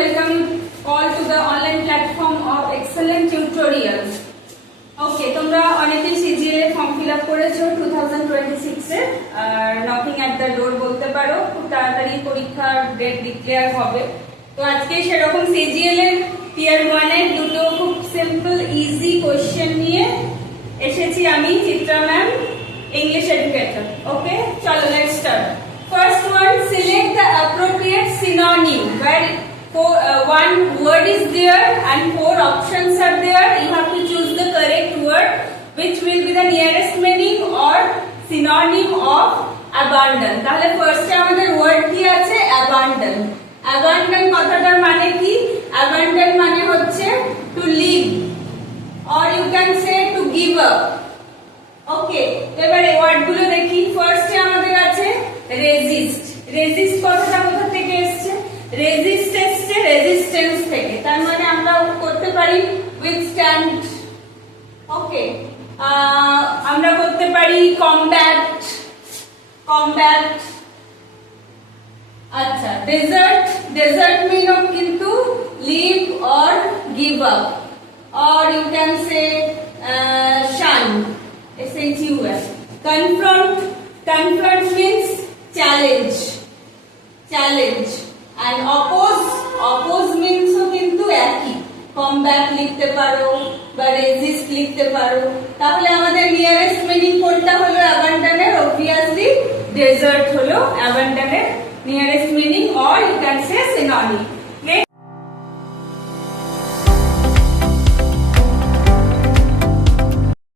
welcome all to the online platform of excellent tutorials. Okay, তোমরা অনেকেই CGL এর form fill up করেছো 2026 এর আর নকিং অ্যাট দ্য ডোর বলতে পারো, খুব তাড়াতাড়ি পরীক্ষার ডেট ডিক্লেয়ার হবে। তো আজকে সেরকম CGL এর টিয়ার 1 এর দুটো খুব সিম্পল ইজি কোশ্চেন নিয়ে এসেছি আমি, চিত্রা ম্যাম, ইংলিশ এডুকেটর। ওকে, চলো let's start. First one, select the appropriate synonym where one word is there and 4 options are there. You have to choose the correct word which will be the nearest meaning or synonym of abandon. তাহলে ফার্স্টে আমাদের word কি আছে? abandon. abandon কথাটার মানে কি? abandon মানে হচ্ছে to leave or you can say to give up. ওকে, এবারে ওয়ার্ডগুলো দেখি। ফার্স্টে আমাদের আছে রেজিস্ট। রেজিস্ট কথাটা কোথা থেকে এসেছে? রেজিস্ট এসেছে রেজিস্ট্যান্স থেকে, তার মানে আমরা করতে পারি উইথস্ট্যান্ড। ওকে, আমরা করতে পারি কমব্যাট। কমব্যাট। আচ্ছা, ডেজার্ট। ডেজার্ট মিন কিন্তু leave or give up, or you can say shun, SHUN. Confront. Confront means challenge. Challenge. And oppose. Oppose means কিন্তু একই, combat লিখতে পারো বা resist লিখতে পারো। তাহলে আমাদের নিয়ারেস্ট মিনিং কোনটা হলো abandon এর? obviously desert হলো abandon এর nearest meaning, or you can say synonym.